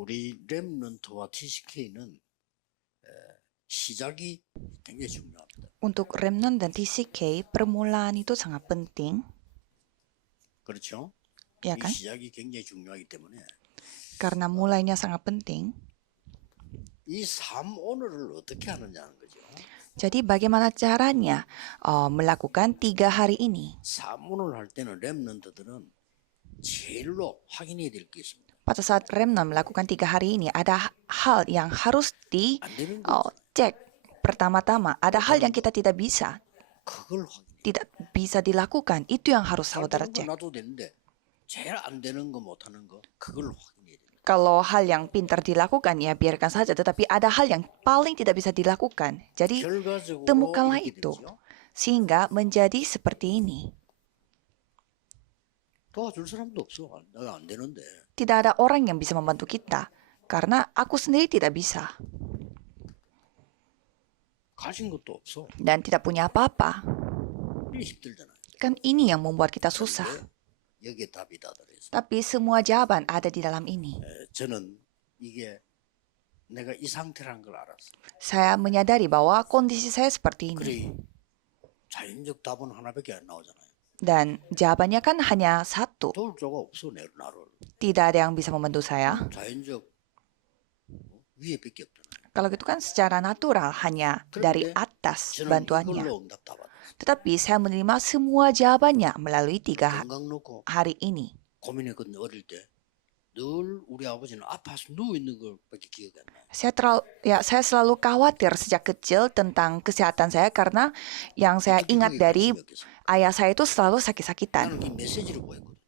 우리 랩런트와 TCK는 시작이 굉장히 중요합니다. Untuk Remnant dan TCK, permulaan itu sangat penting, 그렇죠? ya 이 kan? 시작이 굉장히 중요하기 때문에 Karena mulainya sangat penting. 이 3오늘을 어떻게 하느냐는 거죠. Jadi bagaimana caranya melakukan 3 hari ini? 3오늘 할 때는 랩런트들은 제일로 확인해야 될 게 있습니다. Pada saat Remnant melakukan 3 hari ini, ada hal yang harus 안 되는 거 dicek. Pertama-tama, ada hal yang kita tidak bisa dilakukan. Itu yang harus saudara 거 cek. 놔도 되는데 제일 안 되는 거 못하는 거 그걸 확인해야 됩니다. Kalau hal yang pintar dilakukan, ya biarkan saja. Tetapi ada hal yang paling tidak bisa dilakukan. Jadi, 결과적으로 temukanlah 이렇게 itu. 되죠. Sehingga menjadi seperti ini. 도와줄 사람도 없어. 내가 안 되는데. Tidak ada orang yang bisa membantu kita. Karena aku sendiri tidak bisa. 가진 것도 없어. Dan tidak punya apa-apa. 이게 힘들잖아요. Kan ini yang membuat kita susah. 여기에 답이 다 들어있어요. Tapi semua jawaban ada di dalam ini. 저는 이게 내가 이 상태라는 걸 알았어요. Saya menyadari bahwa kondisi saya seperti ini. 그래 자연적 답은 하나밖에 안 나오잖아요. Dan jawabannya kan hanya satu. 도울 자가 없어 나를. Tidak ada yang bisa membantu saya. 자연적 위에밖에 없잖아요. Kalau gitu kan secara natural hanya dari atas 저는 bantuannya. 이걸로 응답 다 받았어요. Tetapi saya menerima semua jawabannya melalui 3 건강 놓고 hari ini. 고민했거든요. 어릴 때. 늘 우리 아버지는 아파서 누워 있는 것밖에 기억이 안 나요. Saya selalu khawatir sejak kecil tentang kesehatan saya karena yang saya ingat dari ayah saya itu selalu sakit-sakitan. 나는 이 메시지를 보였거든요.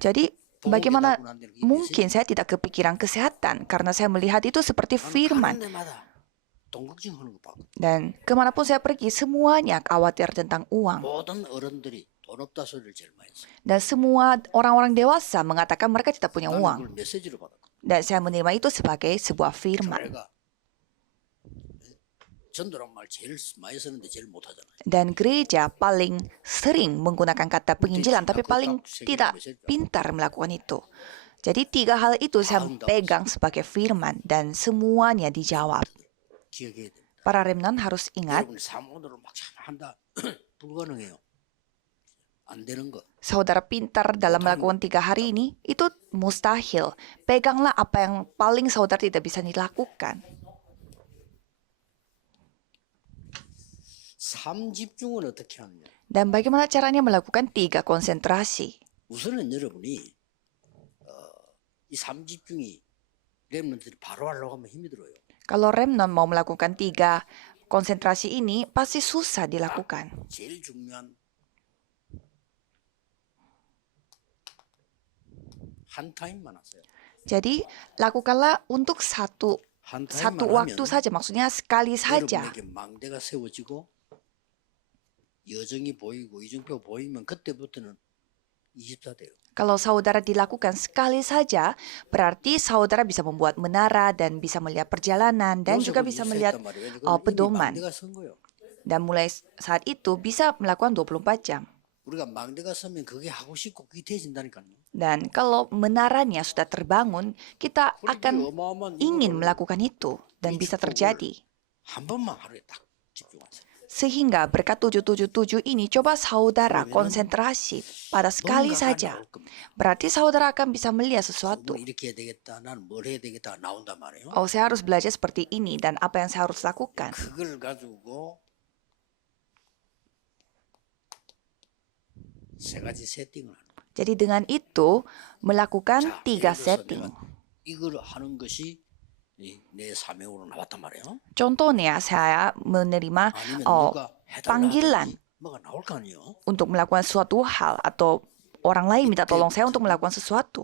Jadi bagaimana mungkin saya tidak kepikiran kesehatan karena saya melihat itu seperti firman. 돈 걱정하는 거 봤거든요. Dan kemanapun saya pergi semuanya khawatir tentang uang. 모든 어른들이 돈 없다 소리를 제일 많이 했어요. Dan semua orang-orang dewasa mengatakan mereka tidak punya 나는 uang. 그걸 메시지로 받았거든요. Dan saya menerima itu sebagai sebuah firman. 교회가 전도란 말 제일 많이 쓰는데 제일 못하잖아요. Dan gereja paling sering menggunakan kata penginjilan, tapi paling tidak pintar melakukan itu. Jadi 3 hal itu saya pegang sebagai firman dan semuanya dijawab. 기억해야 됩니다. Para remnant harus ingat, 여러분 3오늘을 막 한다. 불가능해요. 안 되는 거. saudara pintar dalam melakukan 3 hari ini, itu mustahil. Peganglah apa yang paling saudara tidak bisa dilakukan. 3집중은 어떻게 하느냐. Dan bagaimana caranya melakukan 3 konsentrasi? 우선은 여러분이 이 3집중이 렘넌트들이 바로 하려고 하면 힘이 들어요. Kalau remnant mau melakukan 3 konsentrasi ini, pasti susah dilakukan. 제일 중요한 한 타임만 하세요. Jadi, lakukanlah untuk satu 한 타임만 waktu 하면 saja, maksudnya sekali saja. 여러분에게 망대가 세워지고 여정이 보이고 이정표 보이면 그때부터는 24 돼요. Kalau saudara dilakukan sekali saja, berarti saudara bisa membuat menara dan bisa melihat perjalanan dan juga bisa melihat pedoman. 망대가 선 거예요. Dan mulai saat itu bisa melakukan 24 jam. 우리가 망대가 서면 그게 하고 싶고 그게 돼진다니까요. Dan kalau menaranya sudah terbangun, kita akan ingin melakukan itu dan bisa terjadi. 한 번만 하루에 딱 집중하세요. Sehingga berkat 777 ini coba saudara konsentrasi pada sekali saja. Berarti saudara akan bisa melihat sesuatu. 이렇게 해야 되겠다. 나는 뭘 해야 되겠다. 나온단 말이에요. Oh, saya harus belajar seperti ini dan apa yang saya harus lakukan. 그걸 가지고 세 가지 세팅을 하는 거예요. Jadi dengan itu melakukan 3 예를 들어서 setting. 내가 이걸 하는 것이 내 사명으로 나왔단 말이에요. Contohnya saya menerima 아니면 누가 panggilan 뭐가 나올 거 아니에요. untuk melakukan suatu hal atau orang lain minta tolong saya untuk melakukan sesuatu.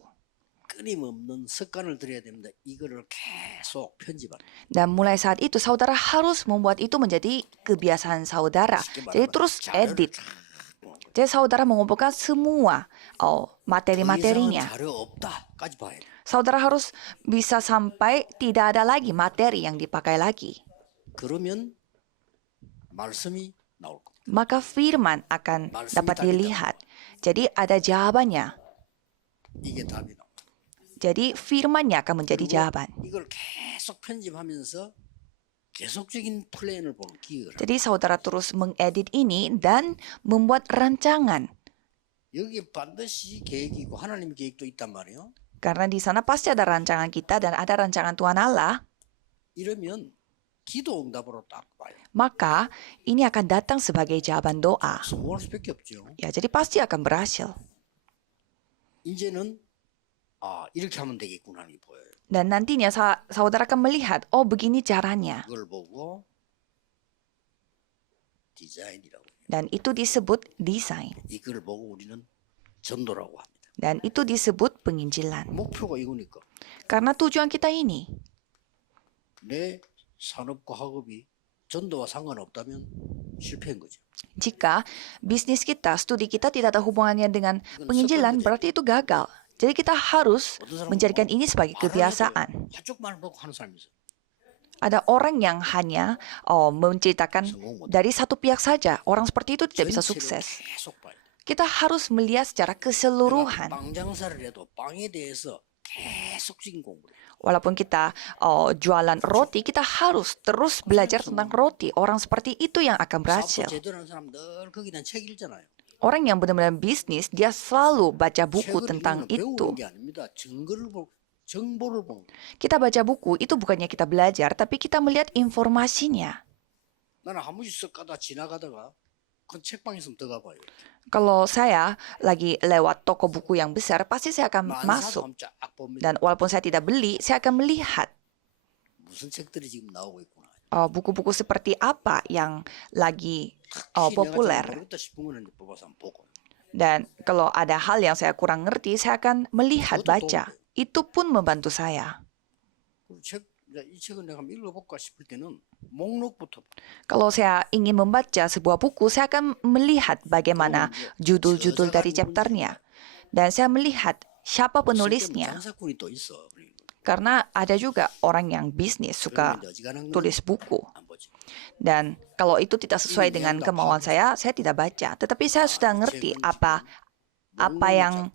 끊임없는 습관을 들여야 됩니다. 이거를 계속 편집하는. Dan mulai saat itu saudara harus membuat itu menjadi kebiasaan saudara. Jadi terus edit. Jadi saudara mengumpulkan semua materi-materinya. 자료 없다까지 봐야 돼. Saudara harus bisa sampai tidak ada lagi materi yang dipakai lagi. 그러면 말씀이 나올 겁니다. Maka firman akan dapat dilihat. Jadi ada jawabannya. 이게 답이 나옵니다. Jadi firmannya akan menjadi 그리고 jawaban. 이걸 계속 편집하면서 계속적인 플랜을 보는 기획을 합니다. Jadi saudara terus mengedit ini dan membuat rancangan. 여기 반드시 계획이 있고 하나님 계획도 있단 말이에요. Karena di sana pasti ada rancangan kita dan ada rancangan Tuhan Allah. 이러면 기도 응답으로 딱 와요. Maka ini akan datang sebagai jawaban doa. 성공할 수밖에 없죠. Ya, jadi pasti akan berhasil. 이제는 이렇게 하면 되겠구나 하는 게 보여요. Dan nantinya saudara akan melihat, oh begini caranya. 이걸 보고 디자인이라고 해요. Dan itu disebut desain. 이걸 보고 우리는 전도라고 합니다. Dan itu disebut penginjilan. 목표가 이거니까 Karena tujuan kita ini. 내 산업과 학업이 전도와 상관없다면 실패한 거죠. Jika bisnis kita, studi kita tidak ada hubungannya dengan penginjilan, berarti itu gagal. Jadi kita harus menjadikan ini sebagai kebiasaan. 한쪽만 보고 하는 사람이 있어요. Ada orang yang hanya menceritakan dari satu pihak saja. Orang seperti itu tidak bisa 전체를 sukses. 계속 봐야 돼. Kita harus melihat secara keseluruhan. 빵 장사를 해도 빵에 대해서 계속적인 공부를 해요. Walaupun kita jualan roti, kita harus terus belajar tentang roti. Orang seperti itu yang akan berhasil. 사업도 제대로 하는 사람 늘 거기에 대한 책 읽잖아요. Orang yang benar-benar bisnis, dia selalu baca buku 책을 tentang 읽으면 itu. 배우는 게 아닙니다. 정보를 보는 거예요. Kita baca buku, itu bukannya kita belajar, tapi kita melihat informasinya. 나는 한 번씩 쓱 가다 지나가다가 그 책방 있으면 들어가 봐요. Kalau saya lagi lewat toko buku yang besar, pasti saya akan 만사도 masuk. 한번 쫙 봅니다. Dan walaupun saya tidak beli, saya akan melihat 무슨 책들이 지금 나오고 있구나. buku-buku seperti apa yang lagi 혹시 내가 잘 populer. 모르겠다 싶은 거는 이제 뽑아서 한번 보고. Dan kalau ada hal yang saya kurang ngerti, saya akan melihat, 그것도 baca. 도움이 돼요. Itu pun membantu saya. 그리고 이 책은 내가 한번 읽어볼까 싶을 때는 목록부터 봐. Kalau saya ingin membaca sebuah buku, saya akan melihat bagaimana judul-judul dari chapternya. Dan saya melihat siapa 쓸데없는 penulisnya. 장사꾼이 또 있어. 그러니까 Karena ada juga orang yang bisnis suka 그러면 이제 어지간한 거는 tulis buku. 안 보지. Dan kalau itu tidak sesuai dengan kemauan saya tidak baca. Tetapi saya sudah ngerti apa yang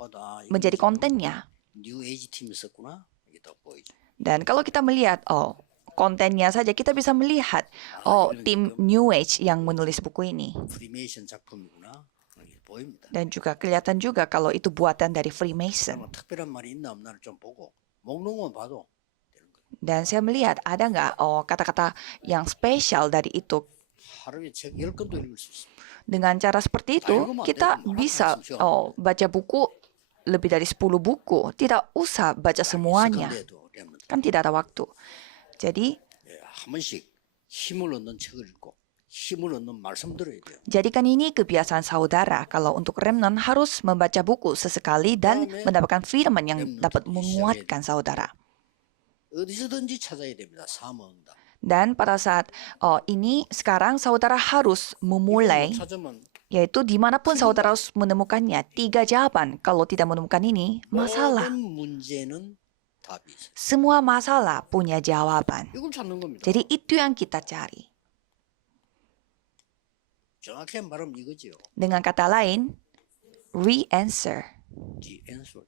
menjadi kontennya. 뉴 에이지 팀이 썼구나. 이게 딱 보이죠. Dan kalau kita melihat, kontennya saja, kita bisa melihat, tim New Age yang menulis buku ini. 프리메이션 작품이구나. 이게 보입니다. Dan juga kelihatan juga kalau itu buatan dari Freemason. 그러면 특별한 말이 있나 없나를 좀 보고 목록만 봐도 되는 거예요. Dan saya melihat ada nggak kata-kata yang spesial dari itu. 하루에 책 10권도 읽을 수 있습니다. Dengan cara seperti itu, kita bisa baca buku lebih dari 10 buku. Tidak usah baca semuanya. 익숙한데도 렘넌트. Kan tidak ada waktu. Jadi, 한 번씩 힘을 얻는 책을 읽고 힘을 얻는 말씀 들어야 돼요. jadikan ini kebiasaan saudara. Kalau untuk remnant harus membaca buku sesekali dan mendapatkan firman yang dapat menguatkan saudara. 어디서든지 찾아야 됩니다. 사모응답. Dan pada saat ini sekarang saudara harus memulai, 찾으면 yaitu dimanapun saudara harus menemukannya. 3 jawaban. Kalau tidak menemukan ini, masalah. 모든 문제는 답이 있어요. Semua masalah punya jawaban. 이걸 찾는 겁니다. Jadi itu yang kita cari. 정확히 말하면 이거지요. Dengan kata lain, re-answer. The answer.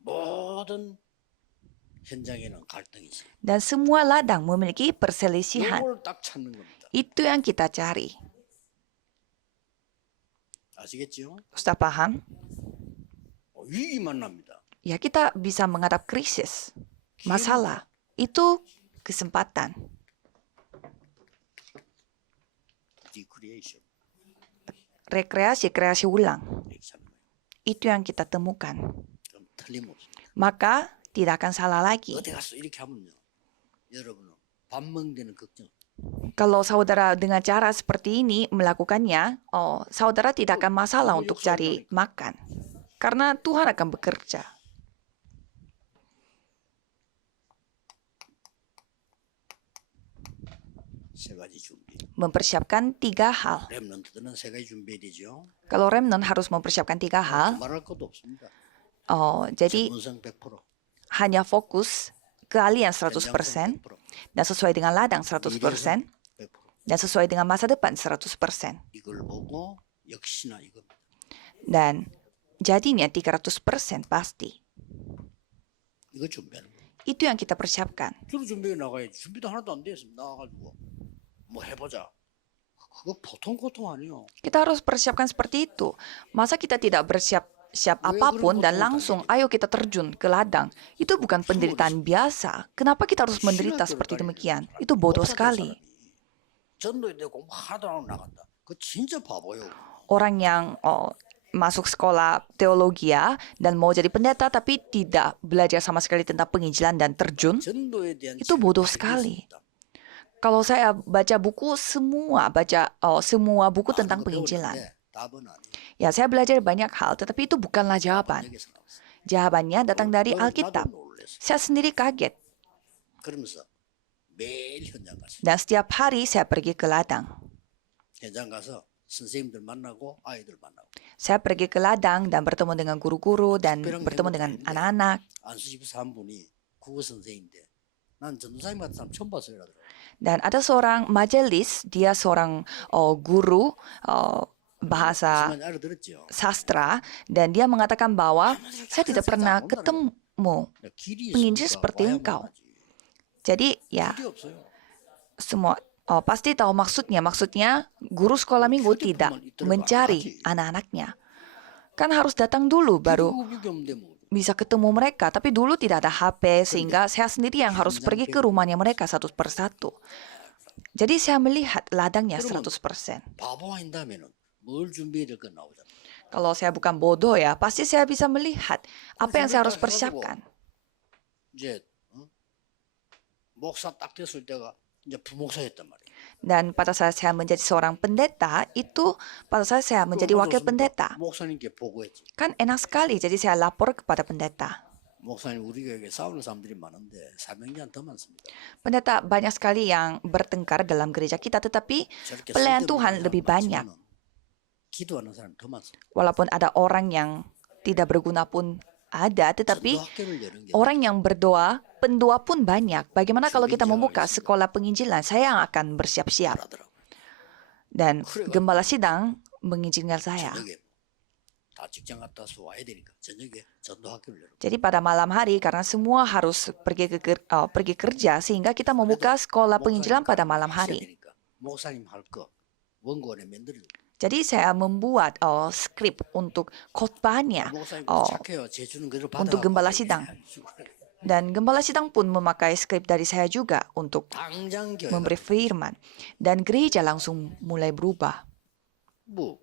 모든 현장에는 갈등이 있어요. Dan semua ladang memiliki perselisihan. 이걸 딱 찾는 겁니다. Itu yang kita cari. 아시겠죠? Sudah paham? 위기만 납니다. Ya kita bisa menghadap krisis. Masalah. Itu kesempatan. Recreation. Rekreasi, kreasi ulang. 이렇게 찾는 거예요. Itu yang kita temukan. 그럼 틀림없습니다. Maka tidak akan salah lagi. 어디 가서 이렇게 하면요. 여러분은 반멍되는 걱정. Kalau saudara dengan cara seperti ini melakukannya, saudara tidak akan masalah untuk cari makan. Karena Tuhan akan bekerja. 세 가지 준비. Mempersiapkan 3 hal. 렘넌트들은 세 가지 준비해야 되죠. Kalau remnant harus mempersiapkan 3 hal, 말할 것도 없습니다. jadi 전문성 100%. hanya fokus keahlian 100% 현장성 100%. dan sesuai dengan ladang 100% 100%. dan sesuai dengan masa depan 100%. 이걸 보고 역시나 이겁니다. Dan jadinya 300% pasti. 이거 준비하는 거예요. Itu yang kita persiapkan. 주로 준비해 나가야지. 준비도 하나도 안 됐으면 나가가지고 뭐 해보자. 그거 보통 고통 아니에요. Kita harus persiapkan seperti itu. Masa kita tidak bersiap-siap apapun dan langsung ayo kita terjun ke ladang. Itu bukan penderitaan biasa. Kenapa kita harus menderita seperti demikian? Itu bodoh sekali. 전도에 대해 공부 하나도 안 하고 나간다. 그거 진짜 바보예요. Orang yang masuk sekolah teologi dan mau jadi pendeta tapi tidak belajar sama sekali tentang penginjilan dan terjun, 전도에 대한 itu bodoh sekali. Kalau saya baca buku semua buku tentang penginjilan. Ya, saya belajar banyak hal, tetapi itu bukanlah jawaban. Jawabannya datang dari Alkitab. Saya sendiri kaget. 그러면서 매일 현장 가서 Dan setiap hari saya pergi ke ladang. 현장 가서 선생님들 만나고 아이들 만나고 Saya pergi ke ladang dan bertemu dengan guru-guru dan bertemu dengan anak-anak. 안수집에서 한 분이 국어 선생인데 난 전도사님 같은 사람 처음 봤어요. 이러더라고요. Dan ada seorang majelis, dia seorang guru bahasa 무슨 말인지 알아들었죠. sastra, dan dia mengatakan bahwa saya tidak pernah ketemu 길이 penginjil 있으니까 seperti 와야만 engkau. 하지. Jadi ya 길이 없어요. semua pasti tahu maksudnya. Maksudnya guru sekolah minggu tidak mencari anak-anaknya. Kan harus datang dulu baru 기도국이 없는데 뭐. bisa ketemu mereka. Tapi dulu tidak ada HP sehingga saya sendiri yang harus pergi ke rumahnya mereka satu persatu. Jadi saya melihat ladangnya 100%. 바보 아닌다면은 뭘 준비해야 될 건 나오잖아. Kalau saya bukan bodoh ya, pasti saya bisa melihat apa yang saya harus persiapkan. 이제 목사 딱 됐을 때가 이제 부목사였단 말이에요. Dan pada saat saya menjadi seorang pendeta, itu pada saat saya menjadi wakil pendeta. 목사님께 보고했지. Kan enak sekali, jadi saya lapor kepada pendeta. 목사님 우리 교회에 싸우는 사람들이 많은데 사명자는 더 많습니다. Pendeta banyak sekali yang bertengkar dalam gereja kita, tetapi 저렇게 pelayan 쓸데없는 Tuhan 사람 lebih banyak. 많지만은 기도하는 사람 더 많습니다. Walaupun ada orang yang tidak berguna pun ada, tetapi 전도학교를 여는 게 orang yang berdoa, pendoa pun banyak. Bagaimana kalau kita membuka sekolah penginjilan? Saya yang akan bersiap-siap. 하더라고요. Dan gembala sidang mengizinkan saya. 저녁에 다 직장 갔다 와서 와야 되니까 저녁에 전도학교를 열어. Jadi pada malam hari, karena semua harus pergi kerja, sehingga kita membuka sekolah penginjilan pada malam hari. 목사님 할 거 원고안에 만들어. Jadi saya membuat skrip untuk khotbahnya 목사님 어, 착해요. 제주는 그대로 받아. untuk gembala sidang. Dan gembala sidang pun memakai skrip dari saya juga untuk 당장 교회 memberi firman. Dan gereja langsung mulai berubah. 뭐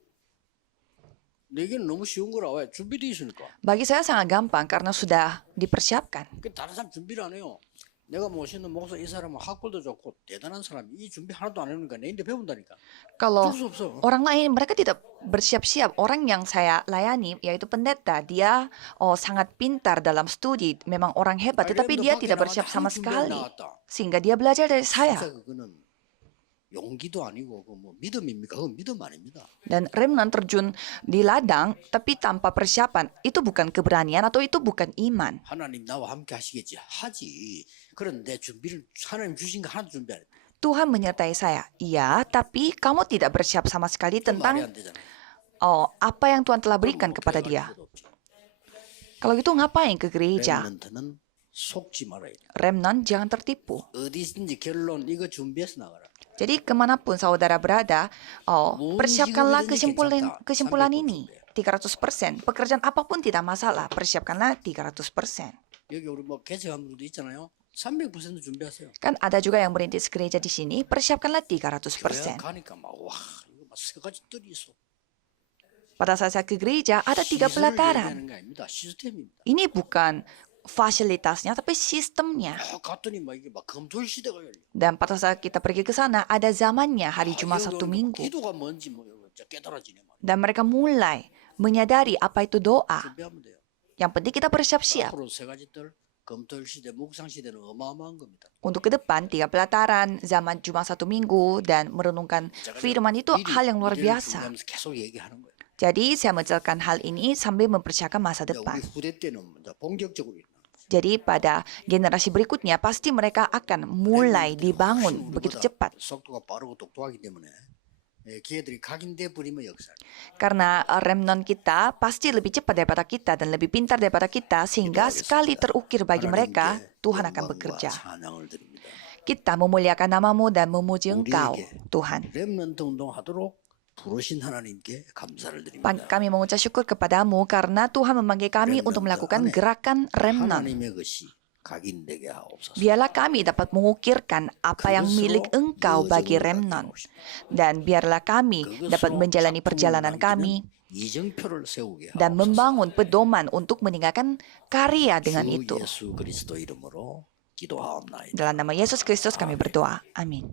내게는 너무 쉬운 거라 왜 준비돼 있으니까. Bagi saya sangat gampang karena sudah dipersiapkan. 그 다른 사람 준비를 안 해요. 내가 모시는 목사 이 사람은 학벌도 좋고 대단한 사람이 이 준비 하나도 안 해놓으니까 내인데 배운다니까. Kalau 어쩔 수 없어. orang lain mereka tidak bersiap-siap. Orang yang saya layani yaitu pendeta, dia sangat pintar dalam studi, memang orang hebat, tetapi dia tidak bersiap sama sekali. Sehingga dia belajar dari saya. 진짜 그거는 용기도 아니고 그 뭐 믿음입니까? 그건 믿음 아닙니다. Dan remnant terjun di ladang tapi tanpa persiapan, itu bukan keberanian atau itu bukan iman. 하나님 나와 함께 하시겠지. 하지. 그런데 준비를 하나님 주신 거 하나도 준비 안 해. Tuhan menyertai saya. Iya, tapi kamu tidak bersiap sama sekali 말이 tentang 안 되잖아요. apa yang Tuhan telah berikan kepada dia. Kalau gitu ngapain ke gereja? 렘넌트는 속지 말아야 돼. Remnant jangan tertipu. 어디든지 결론 이거 준비해서 나가라. Jadi kemanapun saudara berada, persiapkanlah kesimpulan ini 300%. Pekerjaan apapun tidak masalah, persiapkanlah 300%. 여기 우리 뭐 개척한 분도 있잖아요. 300% 준비하세요. Kan ada juga yang merintis gereja di sini, persiapkanlah 교회 300%. 가니까 막 와 이거 막 세 가지 뜰이 있어. Pada saat saya ke gereja, ada 3 시설을 pelataran. 얘기하는 게 아닙니다. 시스템입니다. Ini bukan fasilitasnya, tapi sistemnya. 갔더니 막 이게 막 검토일 시대가 열려. Dan pada saat kita pergi ke sana, ada zamannya hari Jumat 이거 Sabtu 뭐 Minggu. 기도가 뭔지 뭐 깨달아지네 말. Dan mereka mulai menyadari apa itu doa. 준비하면 돼요. Yang penting kita bersiap-siap. 앞으로 세 가지 뜰 검토일 시대, 묵상 시대는 어마어마한 겁니다. Untuk ke depan, 3 pelataran, zaman Jumat Sabtu Minggu, dan merenungkan firman itu hal yang luar biasa. 준비하면서 계속 얘기하는 거예요. Jadi saya menjelaskan hal ini sambil mempersiapkan masa 근데 depan. 우리 후대 때는 이제 본격적으로 Jadi pada generasi berikutnya pasti mereka akan mulai dibangun begitu cepat. 속도가 빠르고 똑똑하기 때문에 걔들이 각인돼 버리면 역사. Karena remnon kita pasti lebih cepat daripada kita dan lebih pintar daripada kita, sehingga sekali terukir bagi mereka, Tuhan akan bekerja. 찬양을 드립니다. Kita memuliakan namamu dan memuji Engkau, 우리에게 Tuhan. 렘넌트 운동하도록 부르신 하나님께 감사를 드립니다. Kami mengucap syukur kepadamu karena Tuhan memanggil kami untuk melakukan gerakan remnon. 하나님의 것이 각인되게 하옵소서. Biarlah kami dapat mengukirkan apa yang milik Engkau bagi remnon. Dan biarlah kami dapat menjalani perjalanan kami 이정표를 세우게 dan 하옵소서. membangun pedoman untuk meninggalkan karya dengan 주 itu. 예수 그리스도 이름으로 기도하옵나이다. Dalam nama Yesus Kristus kami berdoa. Amin.